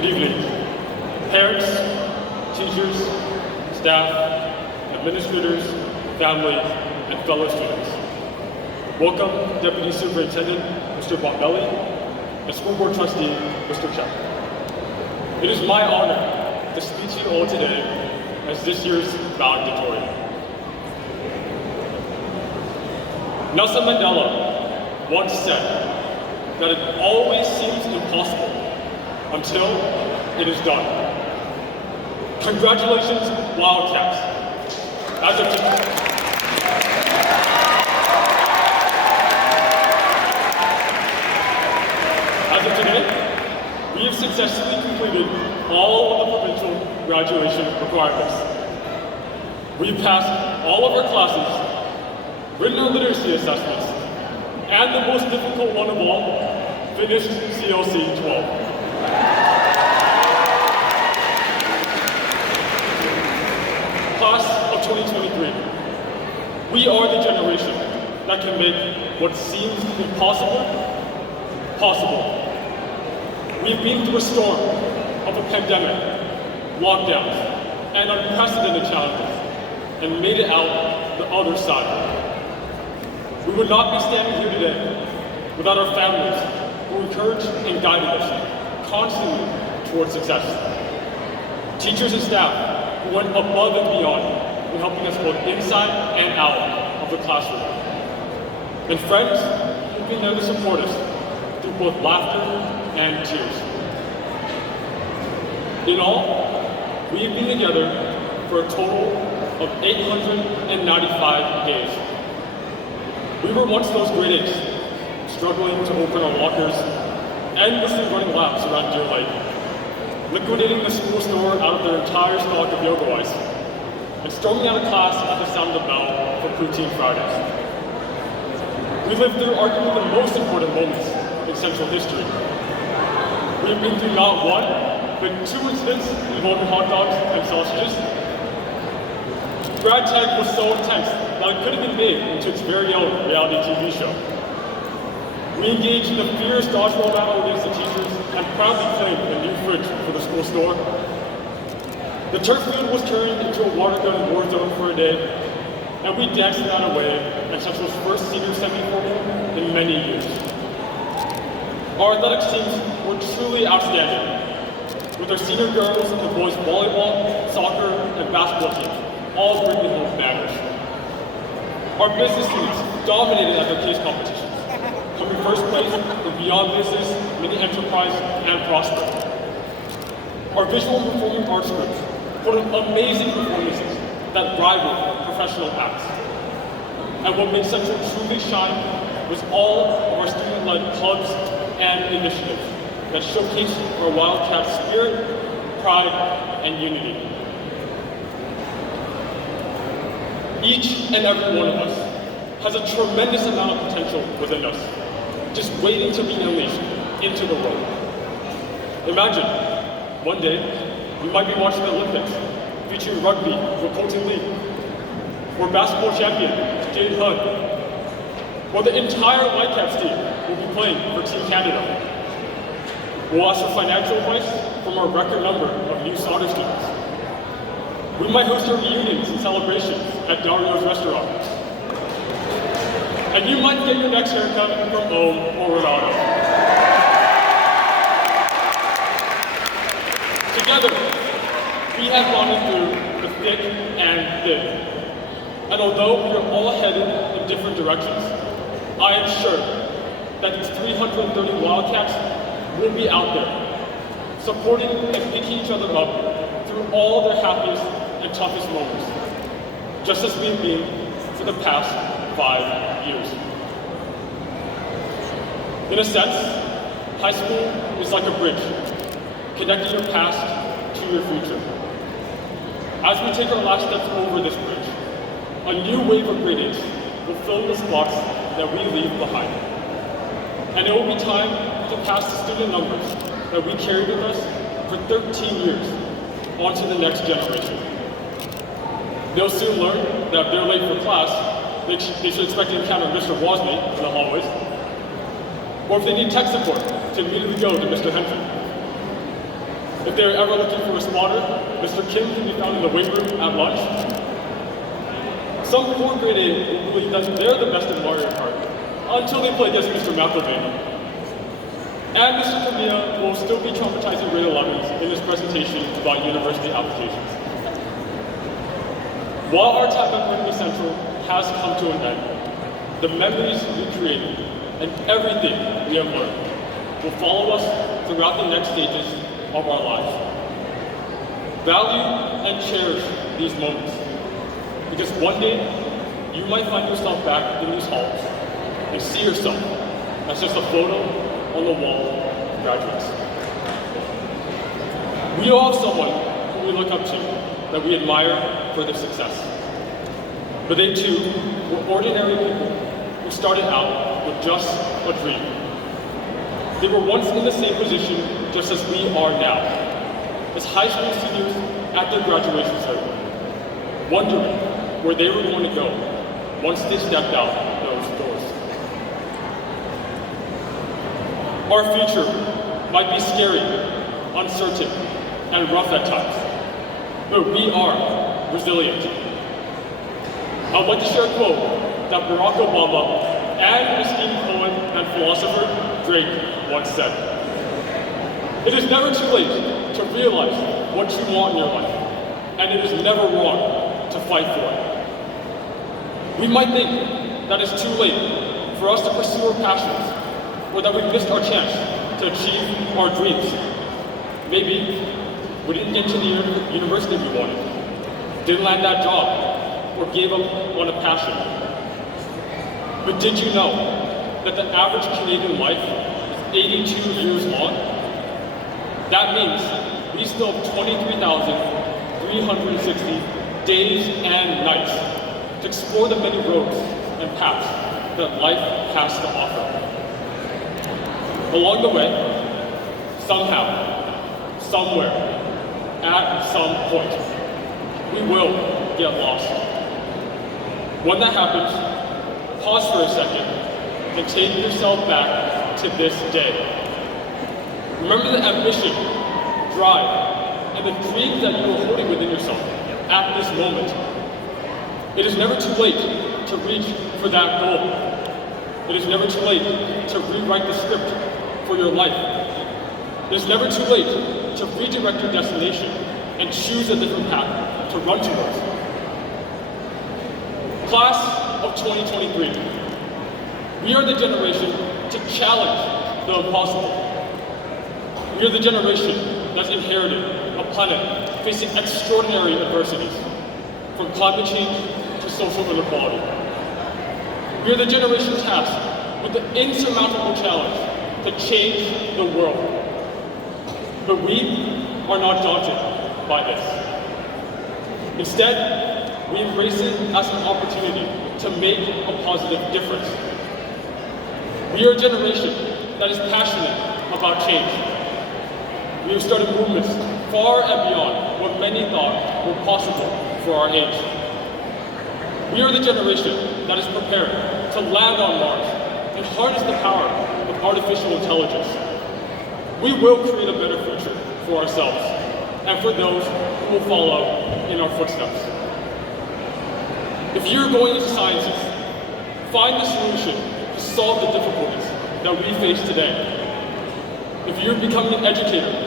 Good evening, parents, teachers, staff, administrators, family, and fellow students. Welcome, Deputy Superintendent, Mr. Bombelli, and School Board Trustee, Mr. Check. It is my honor to speak to you all today as this year's valedictorian. Nelson Mandela once said that it always seems impossible until it is done. Congratulations, Wildcats. As of today, we have successfully completed all of the provincial graduation requirements. We've passed all of our classes, written our literacy assessments, and the most difficult one of all, finished CLC 12. Class of 2023, we are the generation that can make what seems impossible, possible. We've been through a storm of a pandemic, lockdowns, and unprecedented challenges, and made it out the other side. We would not be standing here today without our families who encouraged and guided us constantly towards success. Teachers and staff who went above and beyond in helping us both inside and out of the classroom. And friends who've been there to support us through both laughter and tears. In all, we have been together for a total of 895 days. We were once those grade 8s, struggling to open our lockers, endlessly running laps around Deer Lake, liquidating the school store out of their entire stock of yoga ice, and storming out of class at the sound of the bell for Poutine Fridays. We lived through arguably the most important moments in Central history. We have been through not one, but 2 incidents involving hot dogs and sausages. Grad Tag was so intense that it could have been made into its very own reality TV show. We engaged in a fierce dodgeball battle against the teachers and proudly claimed a new fridge for the school store. The turf field was turned into a water gun war zone for a day, and we danced that away at Central's first senior semi-formal in many years. Our athletics teams were truly outstanding, with our senior girls and boys volleyball, soccer, and basketball teams all bringing home banners. Our business students dominated at their case competitions, coming first place in Beyond Business, Mini Enterprise, and Prosper. Our visual and performing arts groups put on amazing performances that rivaled professional acts. And what made Central truly shine was all of our student-led clubs and initiatives that showcase our Wildcat spirit, pride, and unity. Each and every one of us has a tremendous amount of potential within us, just waiting to be unleashed into the world. Imagine, one day, we might be watching the Olympics, featuring rugby for Colton Lee, or basketball champion Jade Hunt, or the entire Whitecaps team will be playing for Team Canada. We'll ask for financial advice from our record number of new soccer students. We might host our reunions and celebrations at Dario's restaurant. And you might get your next haircut from Ohm or Ronaldo. Together, we have gone through the thick and thin. And although we are all headed in different directions, I am sure that these 330 Wildcats will be out there, supporting and picking each other up through all their happiest and toughest moments, just as we've been for the past 5 years. In a sense, high school is like a bridge, connecting your past to your future. As we take our last steps over this bridge, a new wave of grade 8s will fill the spots that we leave behind. And it will be time to pass the student numbers that we carried with us for 13 years onto the next generation. They'll soon learn that if they're late for class, they should expect to encounter Mr. Wozni in the hallways. Or if they need tech support, to immediately go to Mr. Henry. If they're ever looking for a spotter, Mr. Kim can be found in the weight room at lunch. Some poor grade A will believe that they're the best in Mario Kart until they play against Mr. McElvain. And Mr. Kamiya will still be traumatizing grade 11s in his presentation about university applications. While our time at Burnaby Central has come to an end, the memories we created and everything we have learned will follow us throughout the next stages of our lives. Value and cherish these moments, because one day you might find yourself back in these halls and see yourself as just a photo on the wall of graduates. We all have someone who we look up to, that we admire for their success. But they too were ordinary people who started out with just a dream. They were once in the same position just as we are now, as high school seniors at their graduation ceremony, wondering where they were going to go once they stepped out those doors. Our future might be scary, uncertain, and rough at times, but we are resilient. I would like to share a quote that Barack Obama and esteemed poet and philosopher Drake once said. It is never too late to realize what you want in your life, and it is never wrong to fight for it. We might think that it's too late for us to pursue our passions, or that we missed our chance to achieve our dreams. Maybe we didn't get to the university we wanted, didn't land that job, or gave up on a passion. But did you know that the average Canadian life is 82 years long? That means we still have 23,360 days and nights to explore the many roads and paths that life has to offer. Along the way, somehow, somewhere, at some point, we will get lost. When that happens, pause for a second and take yourself back to this day. Remember the ambition, drive, and the dreams that you are holding within yourself at this moment. It is never too late to reach for that goal. It is never too late to rewrite the script for your life. It is never too late to redirect your destination and choose a different path to run towards. Class of 2023, we are the generation to challenge the impossible. We are the generation that's inherited a planet facing extraordinary adversities, from climate change to social inequality. We are the generation tasked with the insurmountable challenge to change the world. But we are not daunted by this. Instead, we embrace it as an opportunity to make a positive difference. We are a generation that is passionate about change. We have started movements far and beyond what many thought were possible for our age. We are the generation that is prepared to land on Mars and harness the power of artificial intelligence. We will create a better future for ourselves and for those who will follow in our footsteps. If you're going into sciences, find the solution to solve the difficulties that we face today. If you're becoming an educator,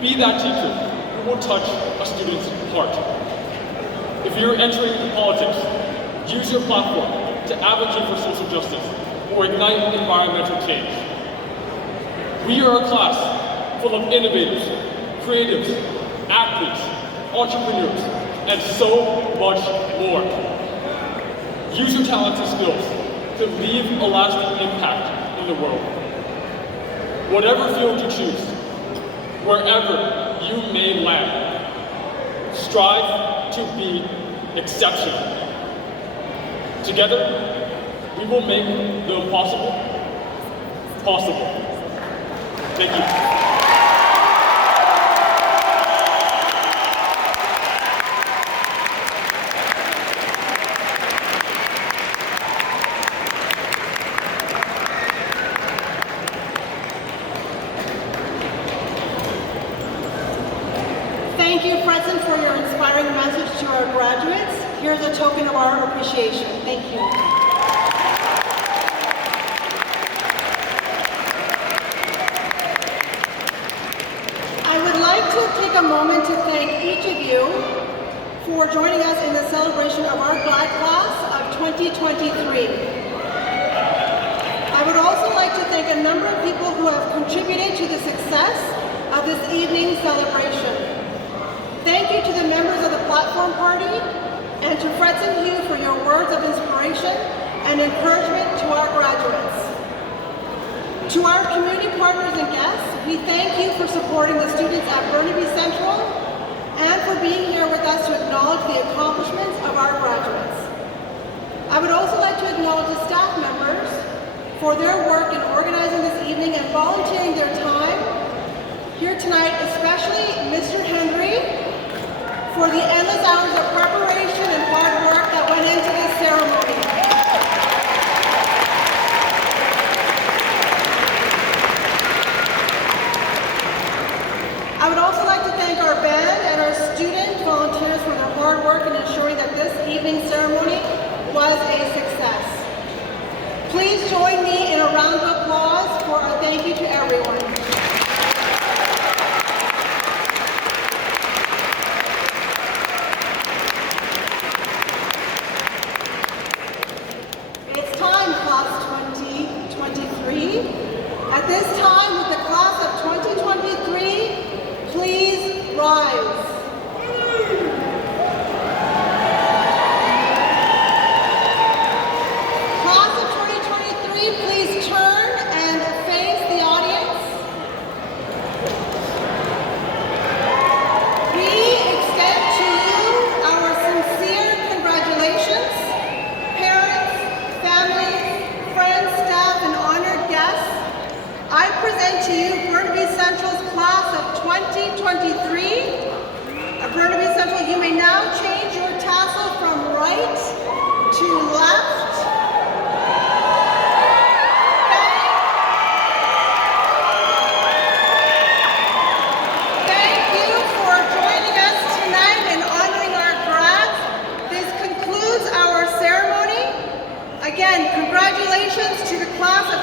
be that teacher who will touch a student's heart. If you're entering into politics, use your platform to advocate for social justice or ignite environmental change. We are a class full of innovators, creatives, athletes, entrepreneurs, and so much more. Use your talents and skills to leave a lasting impact in the world. Whatever field you choose, wherever you may land, strive to be exceptional. Together, we will make the impossible possible. Thank you. graduates, here's a token of our appreciation. Thank you. I would like to take a moment to thank each of you for joining us in the celebration of our grad class of 2023. I would also like to thank a number of people who have contributed to the success of this evening's celebration. Thank you to the members of the Platform Party and to Fredson Hugh for your words of inspiration and encouragement to our graduates. To our community partners and guests, we thank you for supporting the students at Burnaby Central and for being here with us to acknowledge the accomplishments of our graduates. I would also like to acknowledge the staff members for their work in organizing this evening and volunteering their time here tonight, especially Mr. Henry, for the endless hours of preparation and hard work that went into this ceremony. I would also like to thank our band and our student volunteers for their hard work in ensuring that this evening's ceremony was a success. Please join me in a round of applause for our thank you to everyone. It's time, class 2023. At this time, with the class of 2023, please rise. To you, Burnaby Central's class of 2023. Burnaby Central, you may now change your tassel from right to left. Thank you for joining us tonight and honoring our grads. This concludes our ceremony. Again, congratulations to the class of